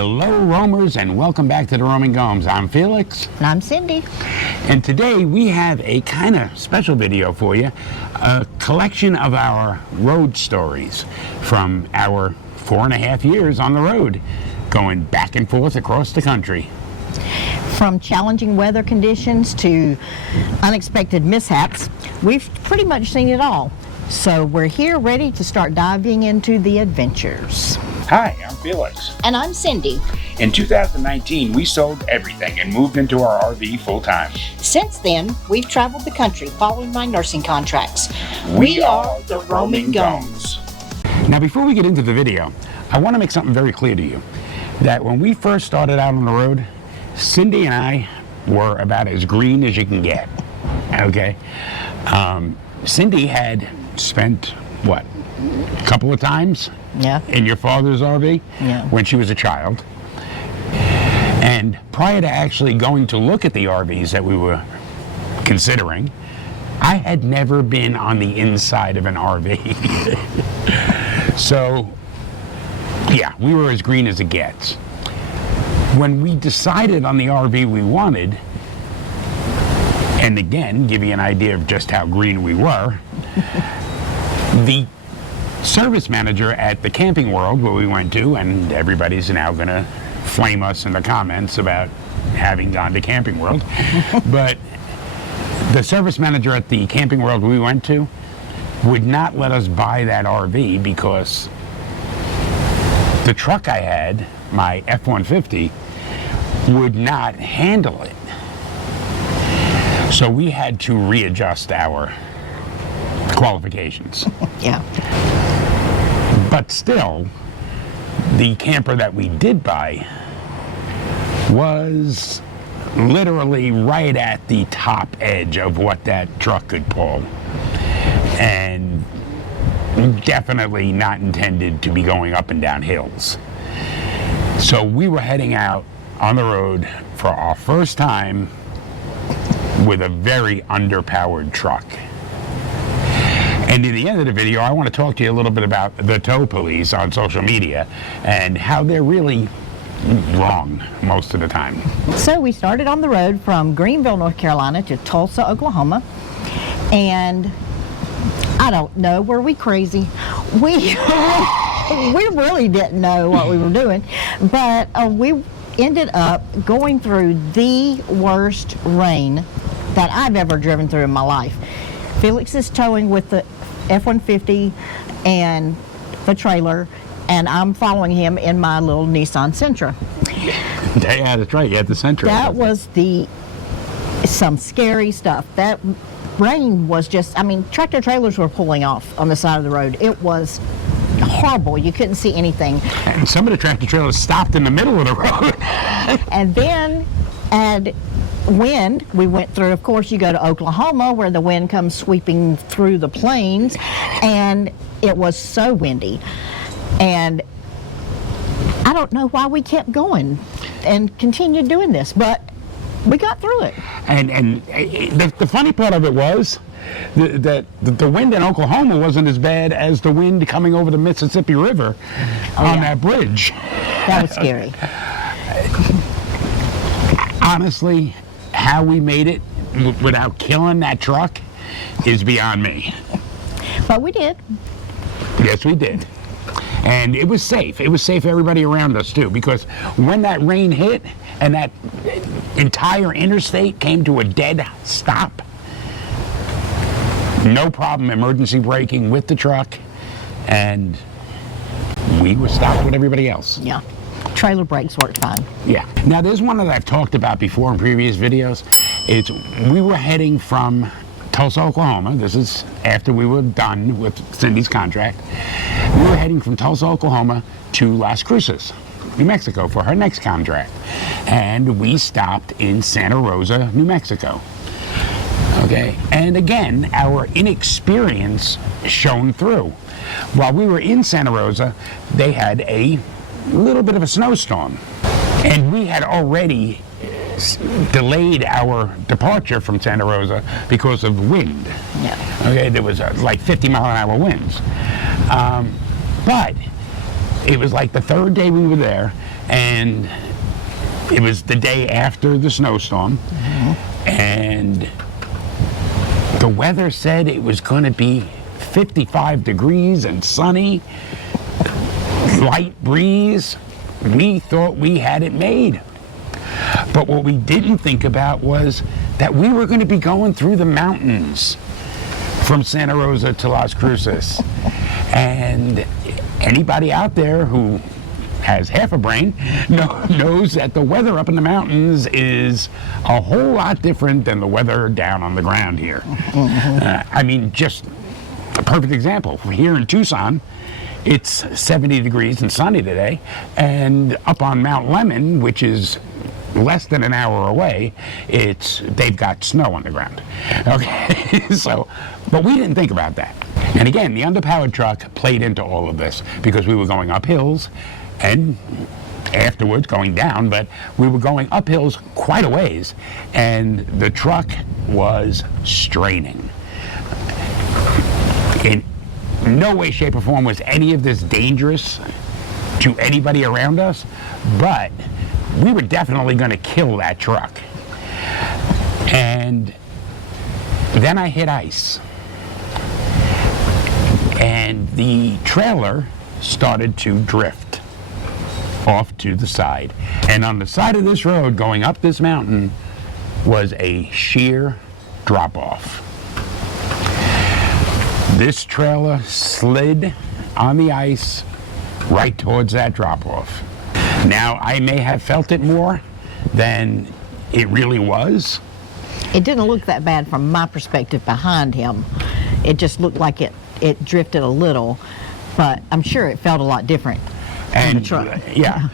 Hello roamers, and welcome back to the Roaming Gomes. I'm Felix. And I'm Cindy. And today we have a kind of special video for you, a collection of our road stories from our 4.5 years on the road, going back and forth across the country. From challenging weather conditions to unexpected mishaps, we've pretty much seen it all. So we're here ready to start diving into the adventures. Hi, I'm Felix. And I'm Cindy. In 2019, we sold everything and moved into our RV full-time. Since then, we've traveled the country following my nursing contracts. We are the Roaming Gomes. Now, before we get into the video, I want to make something very clear to you. That when we first started out on the road, Cindy and I were about as green as you can get. Okay? Cindy had spent, what, a couple of times? Yeah. In your father's RV? Yeah. When she was a child. And prior to actually going to look at the RVs that we were considering, I had never been on the inside of an RV. So, yeah, we were as green as it gets. When we decided on the RV we wanted, and again, give you an idea of just how green we were, the service manager at the Camping World where we went to, and everybody's now going to flame us in the comments about having gone to Camping World, but the service manager at the Camping World we went to would not let us buy that RV because the truck I had, my F-150, would not handle it. So we had to readjust our qualifications. Yeah. But still, the camper that we did buy was literally right at the top edge of what that truck could pull. And definitely not intended to be going up and down hills. So we were heading out on the road for our first time with a very underpowered truck. And in the end of the video, I want to talk to you a little bit about the tow police on social media and how they're really wrong most of the time. So we started on the road from Greenville, North Carolina to Tulsa, Oklahoma. And I don't know, were we crazy? We really didn't know what we were doing, but we ended up going through the worst rain that I've ever driven through in my life. Felix is towing with the F-150 and the trailer, and I'm following him in my little Nissan Sentra. Yeah, that's right, you had the Sentra. That was some scary stuff. That rain was just, I mean, tractor trailers were pulling off on the side of the road. It was horrible. You couldn't see anything. And some of the tractor trailers stopped in the middle of the road. And then add wind. We went through, of course, you go to Oklahoma where the wind comes sweeping through the plains, and it was so windy. And I don't know why we kept going and continued doing this, but we got through it. And the funny part of it was that the wind in Oklahoma wasn't as bad as the wind coming over the Mississippi River on that bridge. That was scary. Honestly, how we made it without killing that truck is beyond me. But we did. Yes, we did. And it was safe. It was safe for everybody around us, too, because when that rain hit and that entire interstate came to a dead stop, no problem emergency braking with the truck, and we were stopped with everybody else. Yeah. Trailer brakes worked fine. Yeah. Now, there's one that I've talked about before in previous videos. We were heading from Tulsa, Oklahoma. This is after we were done with Cindy's contract. We were heading from Tulsa, Oklahoma to Las Cruces, New Mexico for her next contract. And we stopped in Santa Rosa, New Mexico. Okay, and again, our inexperience shone through. While we were in Santa Rosa, they had a little bit of a snowstorm. And we had already delayed our departure from Santa Rosa because of wind. Yeah. Okay, there was like 50-mile-an-hour winds. But it was like the third day we were there, and it was the day after the snowstorm, and the weather said it was going to be 55 degrees and sunny, light breeze. We thought we had it made. But what we didn't think about was that we were going to be going through the mountains from Santa Rosa to Las Cruces. And anybody out there who has half a brain knows that the weather up in the mountains is a whole lot different than the weather down on the ground here. I mean, just a perfect example. Here in Tucson, it's 70 degrees and sunny today, and up on Mount Lemmon, which is less than an hour away, they've got snow on the ground. Okay, but we didn't think about that. And again, the underpowered truck played into all of this because we were going up hills and afterwards going down, but we were going up hills quite a ways, and the truck was straining. In no way, shape, or form was any of this dangerous to anybody around us, but we were definitely going to kill that truck. And then I hit ice, and the trailer started to drift off to the side. And on the side of this road going up this mountain was a sheer drop-off. This trailer slid on the ice right towards that drop-off. Now, I may have felt it more than it really was. It didn't look that bad from my perspective behind him. It just looked like it drifted a little, but I'm sure it felt a lot different in the truck. Yeah.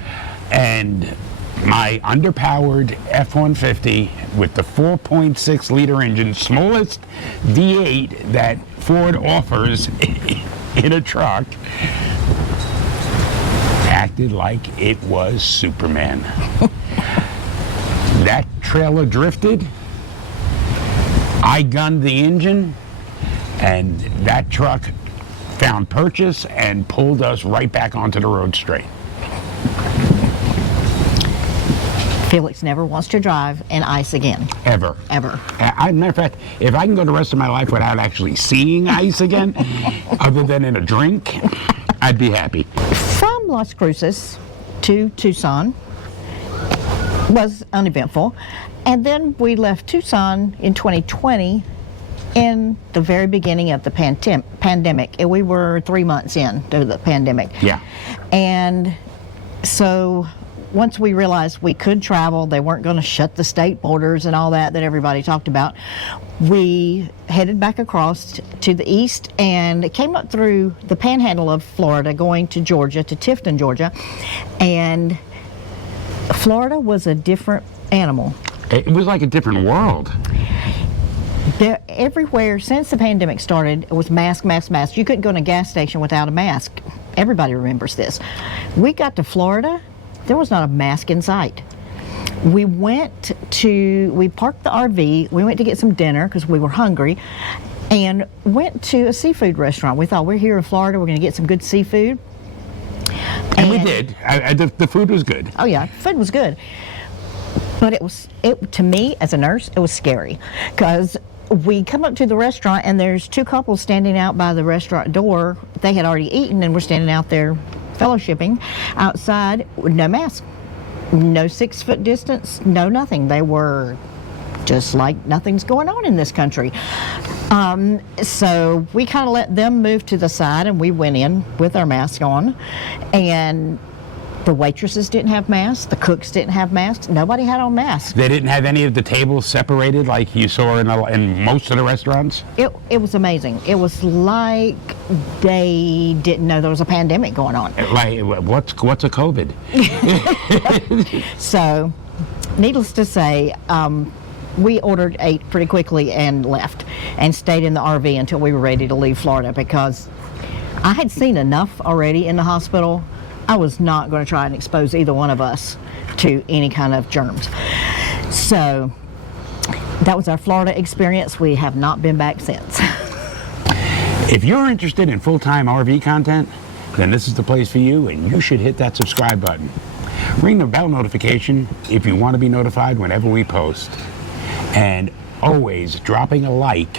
And my underpowered F-150 with the 4.6 liter engine, smallest V8 that Ford offers in a truck, acted like it was Superman. That trailer drifted, I gunned the engine, and that truck found purchase and pulled us right back onto the road straight. Felix never wants to drive in ice again. Ever. Ever. As a matter of fact, if I can go the rest of my life without actually seeing ice again, other than in a drink, I'd be happy. From Las Cruces to Tucson was uneventful. And then we left Tucson in 2020 in the very beginning of the pandemic. And we were 3 months into the pandemic. Yeah. And so once we realized we could travel, they weren't going to shut the state borders and all that everybody talked about, we headed back across to the east and came up through the panhandle of Florida, going to Georgia, to Tifton, Georgia. And Florida was a different animal. It was like a different world. Everywhere since the pandemic started, it was mask, mask, mask. You couldn't go in a gas station without a mask. Everybody remembers this. We got to Florida, there was not a mask in sight. We parked the RV, we went to get some dinner because we were hungry, and went to a seafood restaurant. We thought, we're here in Florida, we're going to get some good seafood. And we did. The food was good. Oh yeah, food was good. But to me, as a nurse, it was scary, because we come up to the restaurant and there's two couples standing out by the restaurant door. They had already eaten and were standing out there fellowshipping outside with no mask, no 6 foot distance, no nothing. They were just like nothing's going on in this country. So we kind of let them move to the side and we went in with our mask on, and the waitresses didn't have masks, the cooks didn't have masks, nobody had on masks. They didn't have any of the tables separated like you saw in most of the restaurants? It was amazing. It was like they didn't know there was a pandemic going on. Like, what's a COVID? So, needless to say, we ate pretty quickly and left, and stayed in the RV until we were ready to leave Florida, because I had seen enough already in the hospital. I was not going to try and expose either one of us to any kind of germs. So that was our Florida experience. We have not been back since. If you're interested in full-time RV content, then this is the place for you, and you should hit that subscribe button. Ring the bell notification if you want to be notified whenever we post. And always dropping a like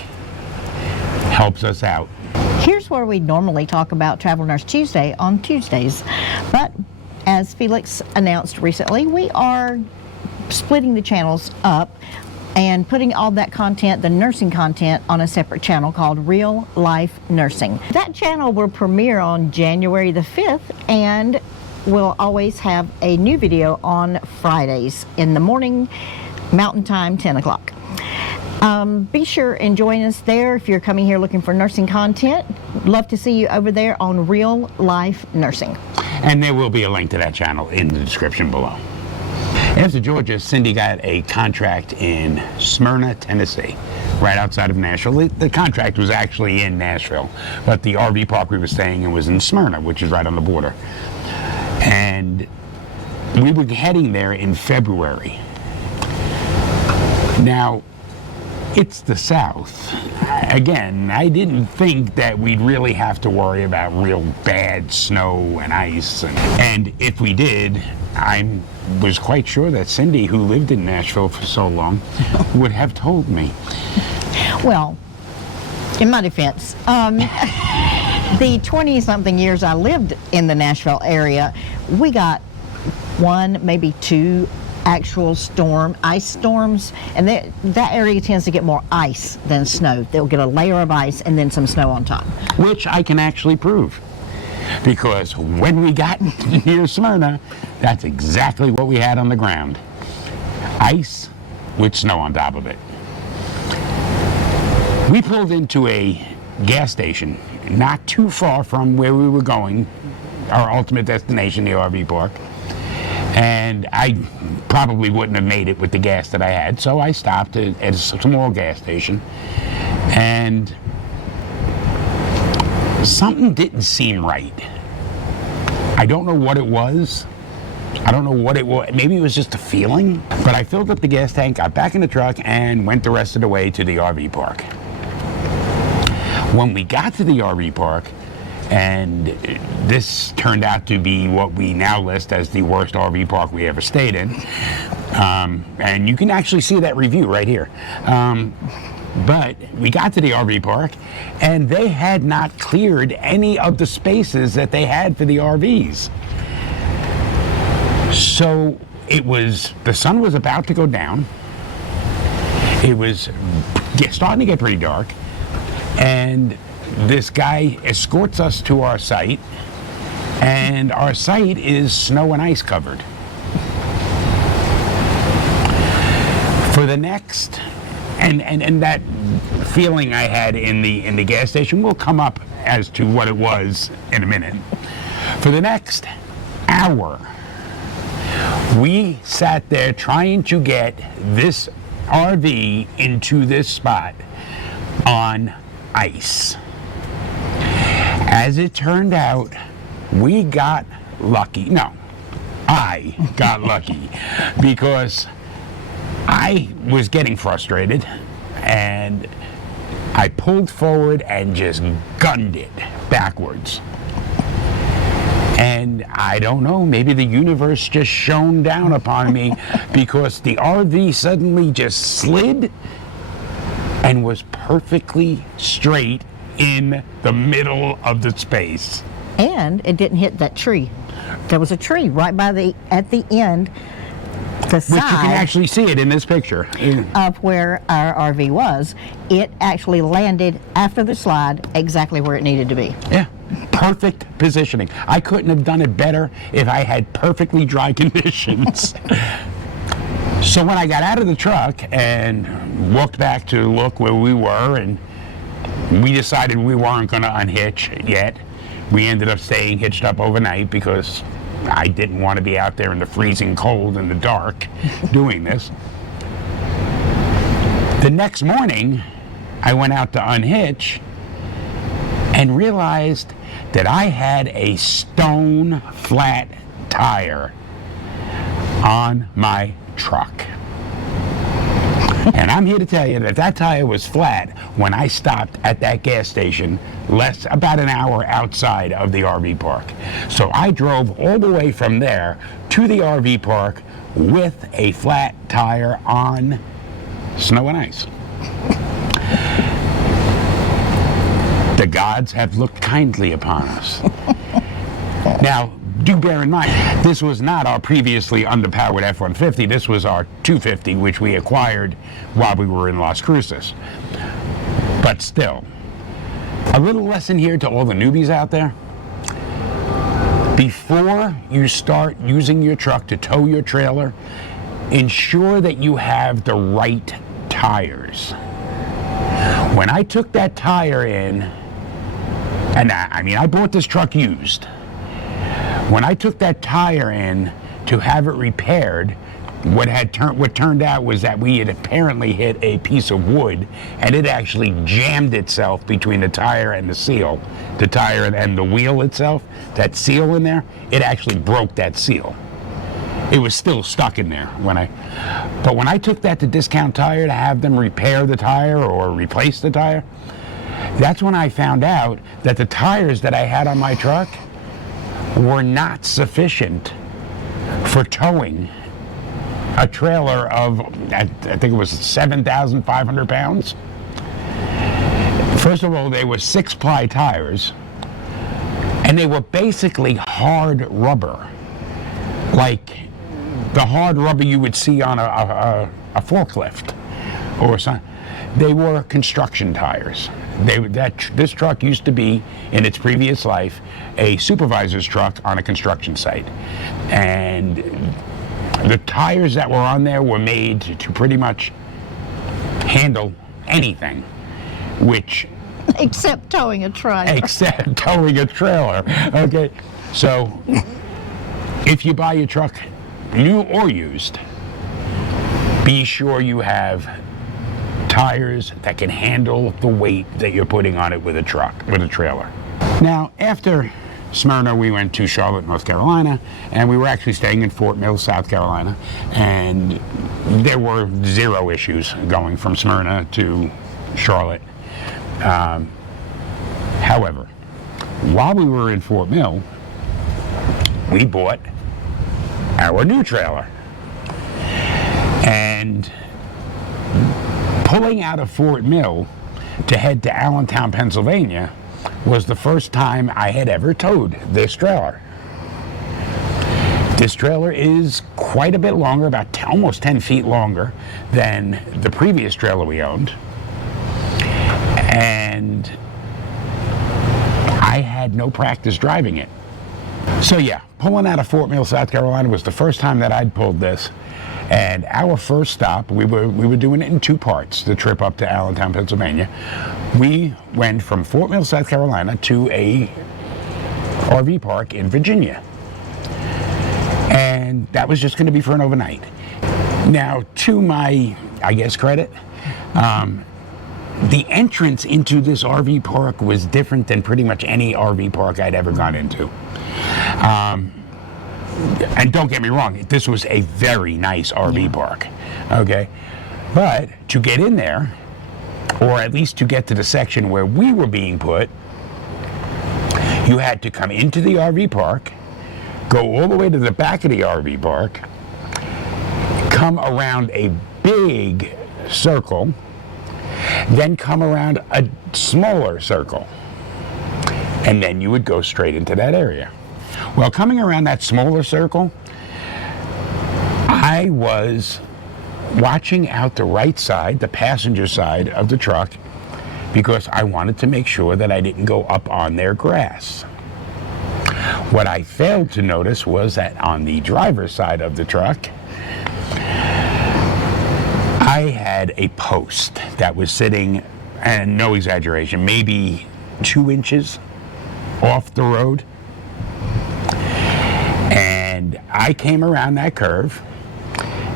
helps us out. Here's where we normally talk about Travel Nurse Tuesday on Tuesdays. But as Felix announced recently, we are splitting the channels up and putting all that content, the nursing content, on a separate channel called Real Life Nursing. That channel will premiere on January the 5th and will always have a new video on Fridays in the morning, Mountain Time, 10 o'clock. Be sure and join us there if you're coming here looking for nursing content. Love to see you over there on Real Life Nursing. And there will be a link to that channel in the description below. After Georgia, Cindy got a contract in Smyrna, Tennessee, right outside of Nashville. The contract was actually in Nashville, but the RV park we were staying in was in Smyrna, which is right on the border. And we were heading there in February. Now, it's the South. Again, I didn't think that we'd really have to worry about real bad snow and ice. And if we did, I was quite sure that Cindy, who lived in Nashville for so long, would have told me. Well, in my defense, the 20-something years I lived in the Nashville area, we got one, maybe two actual ice storms, and that area tends to get more ice than snow. They'll get a layer of ice and then some snow on top. Which I can actually prove, because when we got near Smyrna, that's exactly what we had on the ground. Ice with snow on top of it. We pulled into a gas station not too far from where we were going, our ultimate destination, the RV park. And I probably wouldn't have made it with the gas that I had, so I stopped at a small gas station, and something didn't seem right. I don't know what it was. I don't know what it was. Maybe it was just a feeling. But I filled up the gas tank, got back in the truck, and went the rest of the way to the RV park. When we got to the RV park, and this turned out to be what we now list as the worst RV park we ever stayed in. And you can actually see that review right here. But we got to the RV park, and they had not cleared any of the spaces that they had for the RVs. So the sun was about to go down. It was starting to get pretty dark, and this guy escorts us to our site, and our site is snow and ice covered. For the next, and that feeling I had in the gas station will come up as to what it was in a minute. For the next hour, we sat there trying to get this RV into this spot on ice. As it turned out, we got lucky. No, I got lucky, because I was getting frustrated, and I pulled forward and just gunned it backwards. And I don't know, maybe the universe just shone down upon me, because the RV suddenly just slid and was perfectly straight in the middle of the space. And it didn't hit that tree. There was a tree right at the end, the side. Which you can actually see it in this picture. Of where our RV was. It actually landed after the slide exactly where it needed to be. Yeah, perfect positioning. I couldn't have done it better if I had perfectly dry conditions. So when I got out of the truck and walked back to look where we were, and we decided we weren't going to unhitch yet. We ended up staying hitched up overnight because I didn't want to be out there in the freezing cold in the dark doing this. The next morning, I went out to unhitch and realized that I had a stone flat tire on my truck. And I'm here to tell you that that tire was flat when I stopped at that gas station about an hour outside of the RV park. So I drove all the way from there to the RV park with a flat tire on snow and ice. The gods have looked kindly upon us. Now, do bear in mind, this was not our previously underpowered F-150. This was our 250, which we acquired while we were in Las Cruces. But still, a little lesson here to all the newbies out there. Before you start using your truck to tow your trailer, ensure that you have the right tires. When I took that tire in, and I bought this truck used. When I took that tire in to have it repaired, what turned out was that we had apparently hit a piece of wood, and it actually jammed itself between the tire and the seal. The tire and the wheel itself, that seal in there, it actually broke that seal. It was still stuck in there but when I took that to Discount Tire to have them repair the tire or replace the tire, that's when I found out that the tires that I had on my truck were not sufficient for towing a trailer of, I think it was 7,500 pounds. First of all, they were 6-ply tires, and they were basically hard rubber, like the hard rubber you would see on a forklift or something. They were construction tires. This truck used to be, in its previous life, a supervisor's truck on a construction site. And the tires that were on there were made to pretty much handle anything, except towing a trailer. Except towing a trailer. Okay, so if you buy your truck new or used, be sure you have tires that can handle the weight that you're putting on it with a trailer. Now, after Smyrna, we went to Charlotte, North Carolina, and we were actually staying in Fort Mill, South Carolina, and there were 0 issues going from Smyrna to Charlotte. However, while we were in Fort Mill, we bought our new trailer. And pulling out of Fort Mill to head to Allentown, Pennsylvania, was the first time I had ever towed this trailer. This trailer is quite a bit longer, almost 10 feet longer than the previous trailer we owned. And I had no practice driving it. So yeah, pulling out of Fort Mill, South Carolina was the first time that I'd pulled this. And our first stop, we were doing it in 2 parts, the trip up to Allentown, Pennsylvania. We went from Fort Mill, South Carolina to a RV park in Virginia. And that was just going to be for an overnight. Now, to my, credit, the entrance into this RV park was different than pretty much any RV park I'd ever gone into. And don't get me wrong, this was a very nice RV park, okay? But to get in there, or at least to get to the section where we were being put, you had to come into the RV park, go all the way to the back of the RV park, come around a big circle, then come around a smaller circle, and then you would go straight into that area. Well, coming around that smaller circle, I was watching out the right side, the passenger side of the truck, because I wanted to make sure that I didn't go up on their grass. What I failed to notice was that on the driver's side of the truck, I had a post that was sitting, and no exaggeration, maybe 2 inches off the road. And I came around that curve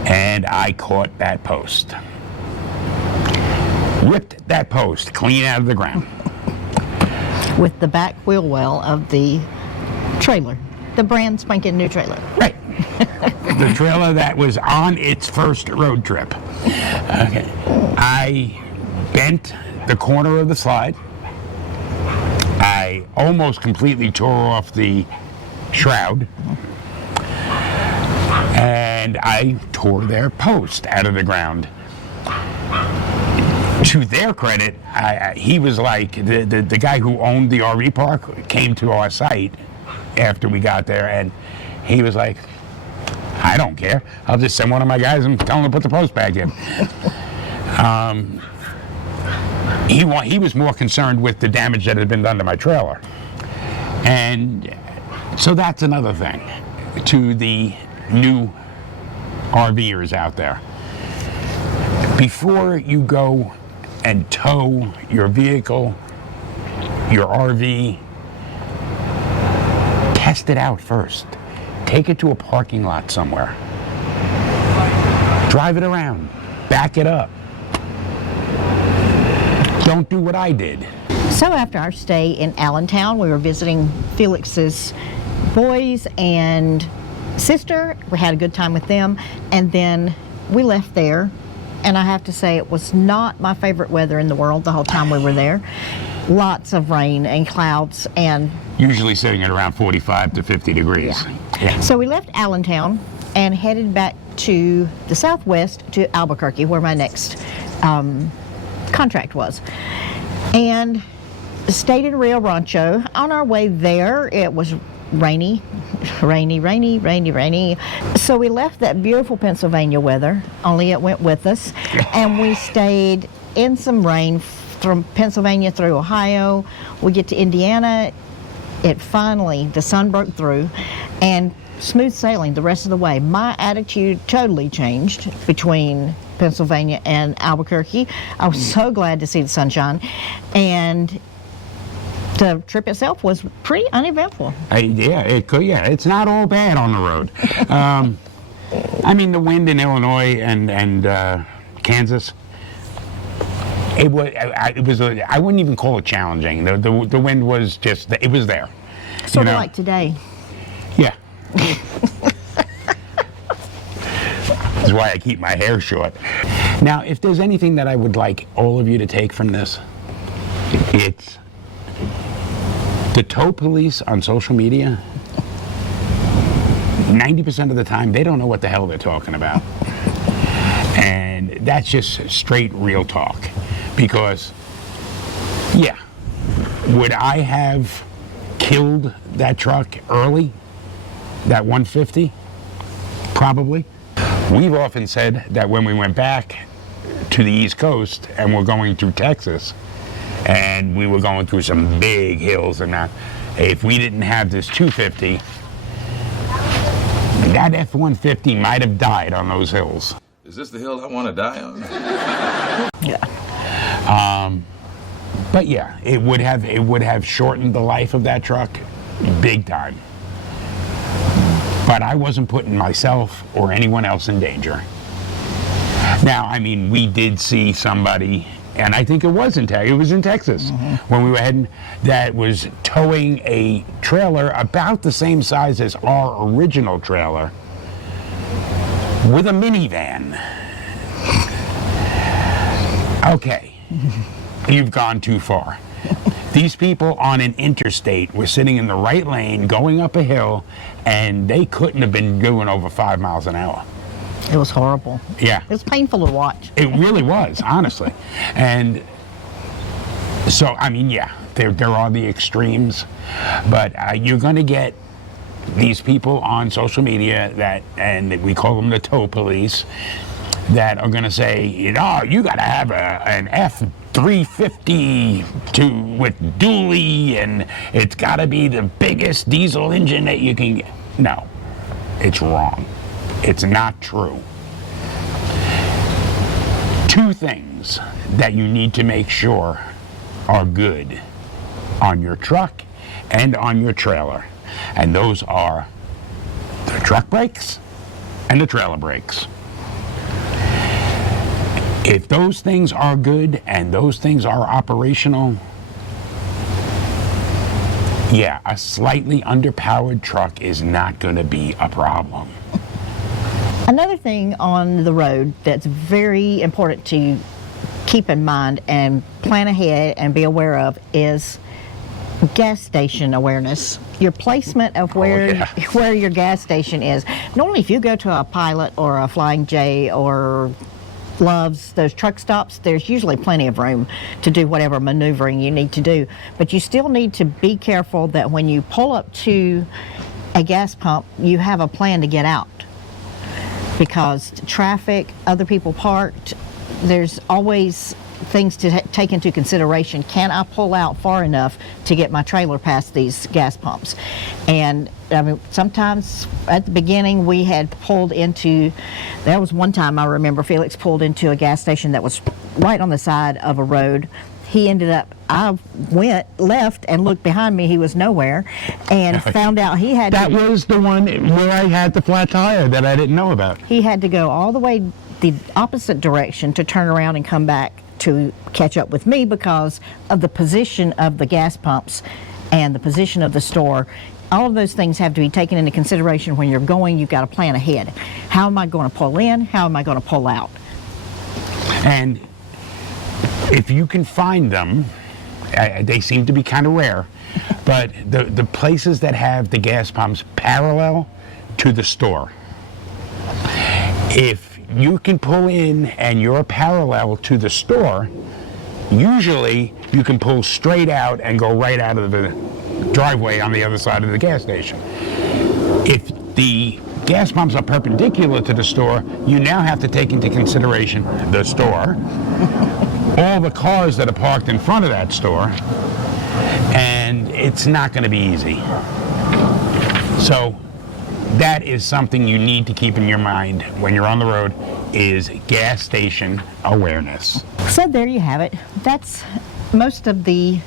and I caught that post. Ripped that post clean out of the ground. With the back wheel well of the trailer, the brand spanking new trailer. Right. the trailer that was on its first road trip. Okay. I bent the corner of the slide. I almost completely tore off the shroud. And I tore their post out of the ground. To their credit, he was like, the guy who owned the RV park came to our site after we got there, and he was like, I don't care. I'll just send one of my guys and tell him to put the post back in. He was more concerned with the damage that had been done to my trailer. And so that's another thing to the new RVers out there. Before you go and tow your vehicle, your RV, test it out first. Take it to a parking lot somewhere. Drive it around. Back it up. Don't do what I did. So after our stay in Allentown, we were visiting Felix's boys and sister. We had a good time with them, and then we left there. And I have to say, it was not my favorite weather in the world the whole time we were there. Lots of rain and clouds, and usually sitting at around 45 to 50 degrees. Yeah. So we left Allentown and headed back to the southwest to Albuquerque, where my next contract was. And stayed in Rio Rancho. On our way there, it was rainy. So we left that beautiful Pennsylvania weather, only it went with us, and we stayed in some rain from Pennsylvania through Ohio. We get to Indiana, the sun broke through, and smooth sailing the rest of the way. My attitude totally changed between Pennsylvania and Albuquerque. I was so glad to see the sunshine, and the trip itself was pretty uneventful. It's not all bad on the road. I mean, the wind in Illinois and Kansas, I wouldn't even call it challenging. The wind was just, it was there. Sort of like today. Yeah. That's why I keep my hair short. Now, if there's anything that I would like all of you to take from this, it's the tow police on social media. 90% of the time, they don't know what the hell they're talking about. And that's just straight real talk. Because, yeah, would I have killed that truck early, that 150? Probably. We've often said that when we went back to the East Coast and we're going through Texas, and we were going through some big hills, and that, if we didn't have this 250, that F-150 might have died on those hills. Is this the hill I want to die on? Yeah. But yeah, it would have shortened the life of that truck big time. But I wasn't putting myself or anyone else in danger. Now, I mean, we did see somebody, and I think it was in Texas, when we were heading, that was towing a trailer about the same size as our original trailer with a minivan. Okay, you've gone too far. These people on an interstate were sitting in the right lane going up a hill, and they couldn't have been going over 5 miles an hour. It was horrible. Yeah. It was painful to watch. It really was, honestly. And so, I mean, yeah, there are the extremes, but you're going to get these people on social media and we call them the tow police, that are going to say, you got to have an F-350 with dually, and it's got to be the biggest diesel engine that you can get. No, it's wrong. It's not true. Two things that you need to make sure are good on your truck and on your trailer, and those are the truck brakes and the trailer brakes. If those things are good and those things are operational, yeah, a slightly underpowered truck is not going to be a problem. Another thing on the road that's very important to keep in mind and plan ahead and be aware of is gas station awareness. Your placement of where your gas station is. Normally if you go to a Pilot or a Flying J or Loves, those truck stops, there's usually plenty of room to do whatever maneuvering you need to do. But you still need to be careful that when you pull up to a gas pump, you have a plan to get out. Because traffic, other people parked, there's always things to take into consideration. Can I pull out far enough to get my trailer past these gas pumps? And I mean, sometimes at the beginning we had pulled into, there was one time I remember Felix pulled into a gas station that was right on the side of a road. He ended up, I went left and looked behind me, he was nowhere, and found out he had That was the one where I had the flat tire that I didn't know about. He had to go all the way the opposite direction to turn around and come back to catch up with me because of the position of the gas pumps and the position of the store. All of those things have to be taken into consideration when you're going. You've got to plan ahead. How am I going to pull in? How am I going to pull out? And if you can find them, they seem to be kind of rare, but the places that have the gas pumps parallel to the store, if you can pull in and you're parallel to the store, usually you can pull straight out and go right out of the driveway on the other side of the gas station. If the gas pumps are perpendicular to the store, you now have to take into consideration the store, all the cars that are parked in front of that store, and it's not going to be easy. So that is something you need to keep in your mind when you're on the road, is gas station awareness. So there you have it. That's most of the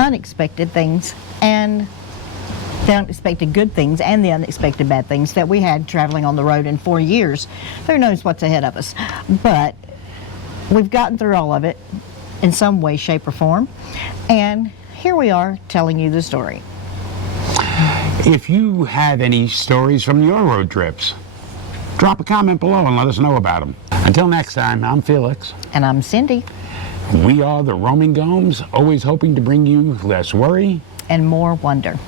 unexpected things and the unexpected good things and the unexpected bad things that we had traveling on the road in 4 years. Who knows what's ahead of us? But we've gotten through all of it in some way, shape, or form. And here we are telling you the story. If you have any stories from your road trips, drop a comment below and let us know about them. Until next time, I'm Felix. And I'm Cindy. We are the Roaming Gomes, always hoping to bring you less worry And more wonder.